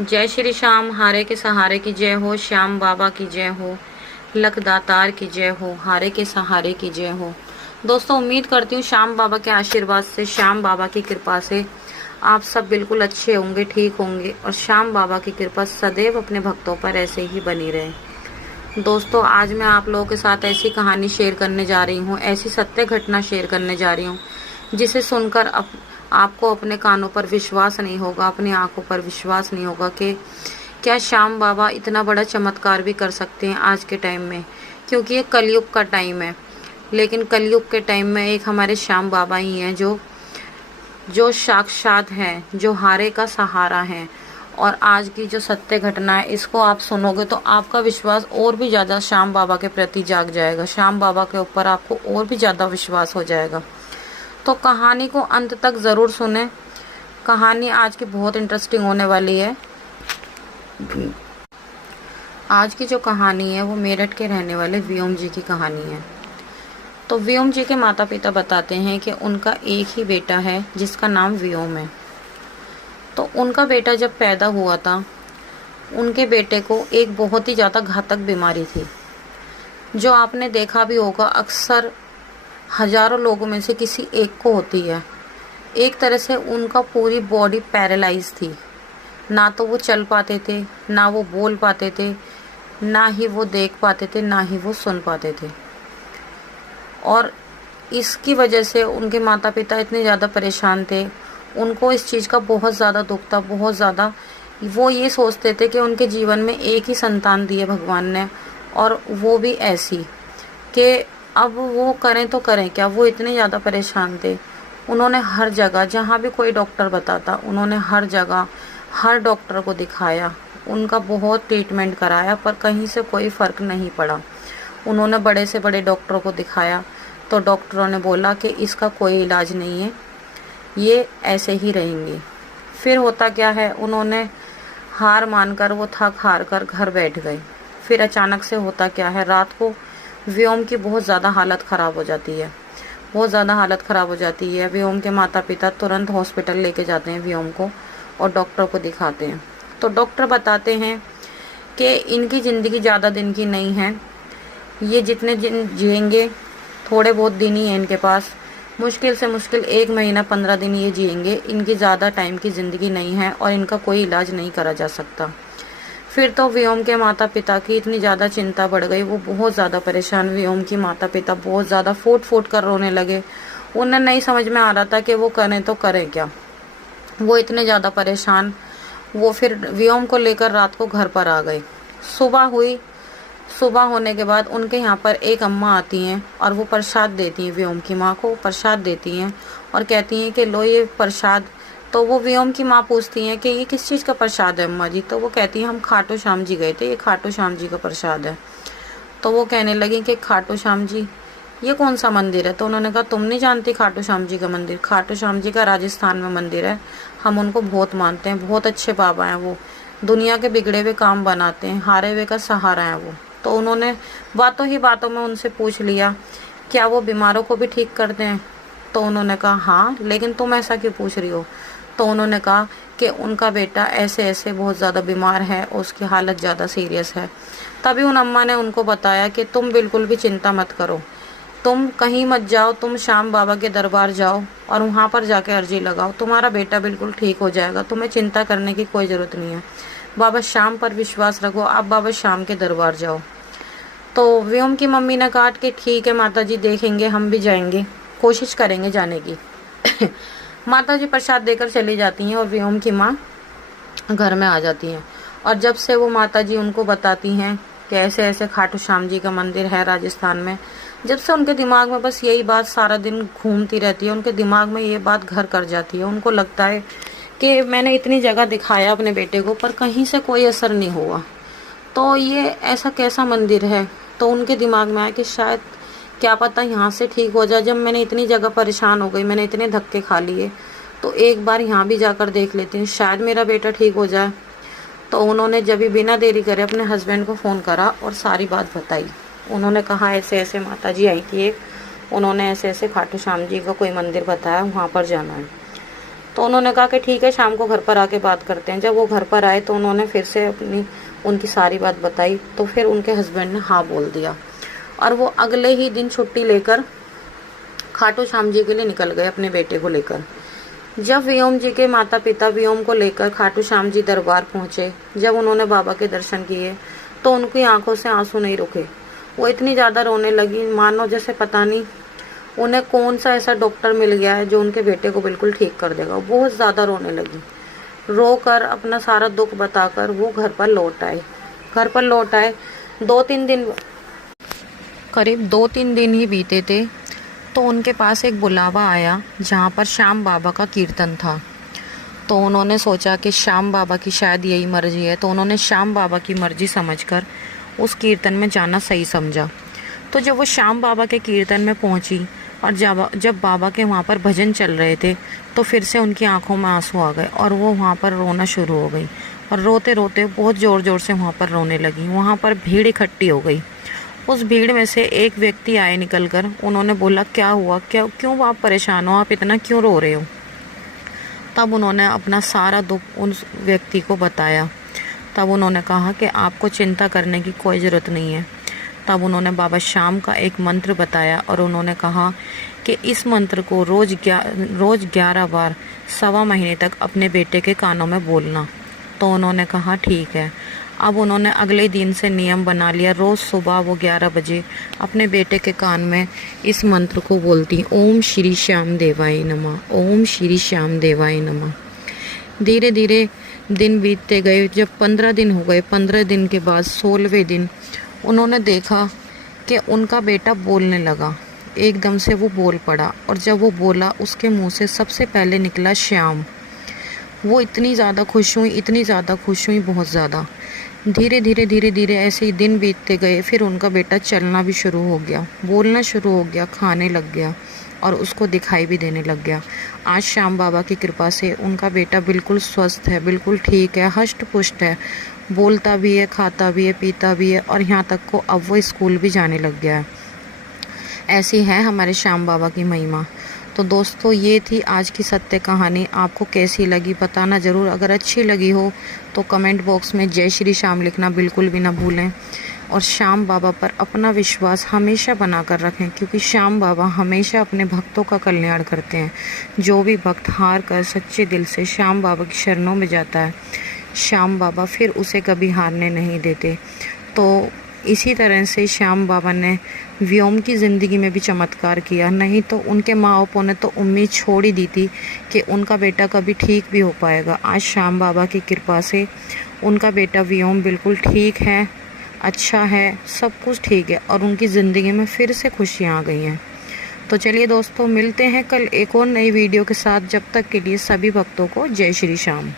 जय श्री श्याम, हारे के सहारे की जय हो, श्याम बाबा की जय हो, लख दातार की जय हो, हारे के सहारे की जय हो। दोस्तों, उम्मीद करती हूँ श्याम बाबा के आशीर्वाद से, श्याम बाबा की कृपा से आप सब बिल्कुल अच्छे होंगे, ठीक होंगे और श्याम बाबा की कृपा सदैव अपने भक्तों पर ऐसे ही बनी रहे। दोस्तों, आज मैं आप लोगों के साथ ऐसी कहानी शेयर करने जा रही हूँ, ऐसी सत्य घटना शेयर करने जा रही हूँ जिसे सुनकर आपको अपने कानों पर विश्वास नहीं होगा, अपनी आंखों पर विश्वास नहीं होगा कि क्या श्याम बाबा इतना बड़ा चमत्कार भी कर सकते हैं आज के टाइम में। क्योंकि ये कलयुग का टाइम है, लेकिन कलयुग के टाइम में एक हमारे श्याम बाबा ही हैं जो साक्षात हैं, जो हारे का सहारा हैं। और आज की जो सत्य घटना है, इसको आप सुनोगे तो आपका विश्वास और भी ज़्यादा श्याम बाबा के प्रति जाग जाएगा, श्याम बाबा के ऊपर आपको और भी ज़्यादा विश्वास हो जाएगा। तो कहानी को अंत तक ज़रूर सुने। कहानी आज की बहुत इंटरेस्टिंग होने वाली है। आज की जो कहानी है वो मेरठ के रहने वाले व्योम जी की कहानी है। तो व्योम जी के माता पिता बताते हैं कि उनका एक ही बेटा है जिसका नाम व्योम है। तो उनका बेटा जब पैदा हुआ था, उनके बेटे को एक बहुत ही ज़्यादा घातक बीमारी थी, जो आपने देखा भी होगा, अक्सर हजारों लोगों में से किसी एक को होती है। एक तरह से उनका पूरी बॉडी पैरालाइज थी, ना तो वो चल पाते थे, ना वो बोल पाते थे, ना ही वो देख पाते थे, ना ही वो सुन पाते थे। और इसकी वजह से उनके माता पिता इतने ज़्यादा परेशान थे, उनको इस चीज़ का बहुत ज़्यादा दुख था, बहुत ज़्यादा। वो ये सोचते थे कि उनके जीवन में एक ही संतान दी है भगवान ने, और वो भी ऐसी कि अब वो करें तो करें क्या। वो इतने ज़्यादा परेशान थे। उन्होंने हर जगह, जहाँ भी कोई डॉक्टर बताता, उन्होंने हर जगह हर डॉक्टर को दिखाया, उनका बहुत ट्रीटमेंट कराया, पर कहीं से कोई फ़र्क नहीं पड़ा। उन्होंने बड़े से बड़े डॉक्टरों को दिखाया, तो डॉक्टरों ने बोला कि इसका कोई इलाज नहीं है, ये ऐसे ही रहेंगे। फिर होता क्या है, उन्होंने हार मानकर, वो थक हार कर घर बैठ गए। फिर अचानक से होता क्या है, रात को व्योम की बहुत ज़्यादा हालत ख़राब हो जाती है, बहुत ज़्यादा हालत ख़राब हो जाती है। व्योम के माता पिता तुरंत हॉस्पिटल लेके जाते हैं व्योम को और डॉक्टर को दिखाते हैं। तो डॉक्टर बताते हैं कि इनकी ज़िंदगी ज़्यादा दिन की नहीं है, ये जितने दिन जिएंगे थोड़े बहुत दिन ही हैं इनके पास, मुश्किल से मुश्किल 1 महीना 15 दिन ये जिएंगे, इनकी ज़्यादा टाइम की ज़िंदगी नहीं है और इनका कोई इलाज नहीं करा जा सकता। फिर तो व्योम के माता पिता की इतनी ज़्यादा चिंता बढ़ गई, वो बहुत ज़्यादा परेशान। व्योम की माता पिता बहुत ज़्यादा फूट फूट कर रोने लगे। उन्हें नहीं समझ में आ रहा था कि वो करें तो करें क्या। वो इतने ज़्यादा परेशान, वो फिर व्योम को लेकर रात को घर पर आ गए। सुबह हुई, सुबह होने के बाद उनके यहाँ पर एक अम्मा आती हैं और वो प्रसाद देती हैं, व्योम की माँ को प्रसाद देती हैं और कहती हैं कि लो ये प्रसाद। तो वो व्योम की माँ पूछती हैं कि ये किस चीज़ का प्रसाद है अम्मा जी। तो वो कहती हैं हम खाटू श्याम जी गए थे, ये खाटू श्याम जी का प्रसाद है। तो वो कहने लगी कि खाटू श्याम जी, ये कौन सा मंदिर है। तो उन्होंने कहा तुम नहीं जानती खाटू श्याम जी का मंदिर। खाटू श्याम जी का राजस्थान में मंदिर है, हम उनको बहुत मानते हैं, बहुत अच्छे बाबा हैं वो, दुनिया के बिगड़े हुए काम बनाते हैं, हारे हुए का सहारा है वो। तो उन्होंने बातों ही बातों में उनसे पूछ लिया क्या वो बीमारों को भी ठीक करते हैं। तो उन्होंने कहा हाँ, लेकिन तुम ऐसा क्यों पूछ रही हो। तो उन्होंने कहा कि उनका बेटा ऐसे ऐसे बहुत ज़्यादा बीमार है, उसकी हालत ज़्यादा सीरियस है। तभी उन अम्मा ने उनको बताया कि तुम बिल्कुल भी चिंता मत करो, तुम कहीं मत जाओ, तुम श्याम बाबा के दरबार जाओ और वहाँ पर जाके अर्जी लगाओ, तुम्हारा बेटा बिल्कुल ठीक हो जाएगा, तुम्हें चिंता करने की कोई ज़रूरत नहीं है, बाबा श्याम पर विश्वास रखो, आप बाबा श्याम के दरबार जाओ। तो व्योम की मम्मी ने कहा कि ठीक है माता जी, देखेंगे, हम भी जाएंगे, कोशिश करेंगे जाने की। माता जी प्रसाद देकर चली जाती हैं और व्योम की माँ घर में आ जाती हैं। और जब से वो माता जी उनको बताती हैं कि ऐसे ऐसे खाटू श्याम जी का मंदिर है राजस्थान में, जब से उनके दिमाग में बस यही बात सारा दिन घूमती रहती है, उनके दिमाग में ये बात घर कर जाती है। उनको लगता है कि मैंने इतनी जगह दिखाया अपने बेटे को, पर कहीं से कोई असर नहीं हुआ, तो ये ऐसा कैसा मंदिर है। तो उनके दिमाग में आया कि शायद क्या पता यहाँ से ठीक हो जाए। जब मैंने इतनी जगह परेशान हो गई, मैंने इतने धक्के खा लिए, तो एक बार यहाँ भी जाकर देख लेती हूँ, शायद मेरा बेटा ठीक हो जाए। तो उन्होंने जब भी बिना देरी करे अपने हस्बैंड को फ़ोन करा और सारी बात बताई। उन्होंने कहा ऐसे ऐसे माता जी आई थी एक, उन्होंने ऐसे ऐसे खाटू श्याम जी का कोई मंदिर बताया, वहाँ पर जाना है। तो उन्होंने कहा कि ठीक है, शाम को घर पर आके बात करते हैं। जब वो घर पर आए तो उन्होंने फिर से उनकी सारी बात बताई, तो फिर उनके हस्बैंड ने हाँ बोल दिया और वो अगले ही दिन छुट्टी लेकर खाटू श्याम जी के लिए निकल गए अपने बेटे को लेकर। जब व्योम जी के माता पिता व्योम को लेकर खाटू श्याम जी दरबार पहुंचे, जब उन्होंने बाबा के दर्शन किए तो उनकी आंखों से आंसू नहीं रुके। वो इतनी ज़्यादा रोने लगी, मानो जैसे पता नहीं उन्हें कौन सा ऐसा डॉक्टर मिल गया है जो उनके बेटे को बिल्कुल ठीक कर देगा। बहुत ज़्यादा रोने लगी। रो कर अपना सारा दुख बताकर वो घर पर लौट आए। करीब 2-3 दिन ही बीते थे तो उनके पास एक बुलावा आया जहाँ पर श्याम बाबा का कीर्तन था। तो उन्होंने सोचा कि श्याम बाबा की शायद यही मर्जी है, तो उन्होंने श्याम बाबा की मर्जी समझकर उस कीर्तन में जाना सही समझा। तो जब वो श्याम बाबा के कीर्तन में पहुंची और जब बाबा के वहाँ पर भजन चल रहे थे तो फिर से उनकी आंखों में आंसू आ गए और वो वहाँ पर रोना शुरू हो गई और रोते रोते बहुत ज़ोर ज़ोर से वहाँ पर रोने लगी। वहाँ पर भीड़ इकट्ठी हो गई। उस भीड़ में से एक व्यक्ति आए निकल कर। उन्होंने बोला, क्या हुआ, क्यों आप परेशान हो, आप इतना क्यों रो रहे हो? तब उन्होंने अपना सारा दुख उस व्यक्ति को बताया। तब उन्होंने कहा कि आपको चिंता करने की कोई ज़रूरत नहीं है। तब उन्होंने बाबा श्याम का एक मंत्र बताया और उन्होंने कहा कि इस मंत्र को रोज़ 11 बार 1.25 महीने तक अपने बेटे के कानों में बोलना। तो उन्होंने कहा ठीक है। अब उन्होंने अगले दिन से नियम बना लिया, रोज़ सुबह वो 11 बजे अपने बेटे के कान में इस मंत्र को बोलती, ओम श्री श्याम देवाय नमः, ओम श्री श्याम देवाय नमः। धीरे धीरे दिन बीतते गए। जब 15 दिन हो गए, 15 दिन के बाद 16वें दिन उन्होंने देखा कि उनका बेटा बोलने लगा। एकदम से वो बोल पड़ा और जब वो बोला उसके मुंह से सबसे पहले निकला श्याम। वो इतनी ज़्यादा खुश हुई, बहुत ज़्यादा। धीरे धीरे ऐसे ही दिन बीतते गए। फिर उनका बेटा चलना भी शुरू हो गया, बोलना शुरू हो गया, खाने लग गया और उसको दिखाई भी देने लग गया। आज श्याम बाबा की कृपा से उनका बेटा बिल्कुल स्वस्थ है, बिल्कुल ठीक है, हष्ट पुष्ट है, बोलता भी है, खाता भी है, पीता भी है और यहाँ तक को अब वो स्कूल भी जाने लग गया है। ऐसी है हमारे श्याम बाबा की महिमा। तो दोस्तों, ये थी आज की सत्य कहानी। आपको कैसी लगी बताना ज़रूर। अगर अच्छी लगी हो तो कमेंट बॉक्स में जय श्री श्याम लिखना बिल्कुल भी ना भूलें और श्याम बाबा पर अपना विश्वास हमेशा बना कर रखें, क्योंकि श्याम बाबा हमेशा अपने भक्तों का कल्याण करते हैं। जो भी भक्त हार कर सच्चे दिल से श्याम बाबा की शरणों में जाता है, श्याम बाबा फिर उसे कभी हारने नहीं देते। तो इसी तरह से श्याम बाबा ने व्योम की ज़िंदगी में भी चमत्कार किया। नहीं तो उनके माँ बापों ने तो उम्मीद छोड़ ही दी थी कि उनका बेटा कभी ठीक भी हो पाएगा। आज श्याम बाबा की कृपा से उनका बेटा व्योम बिल्कुल ठीक है, अच्छा है, सब कुछ ठीक है और उनकी ज़िंदगी में फिर से खुशियाँ आ गई हैं। तो चलिए दोस्तों, मिलते हैं कल एक और नई वीडियो के साथ। जब तक के लिए सभी भक्तों को जय श्री श्याम।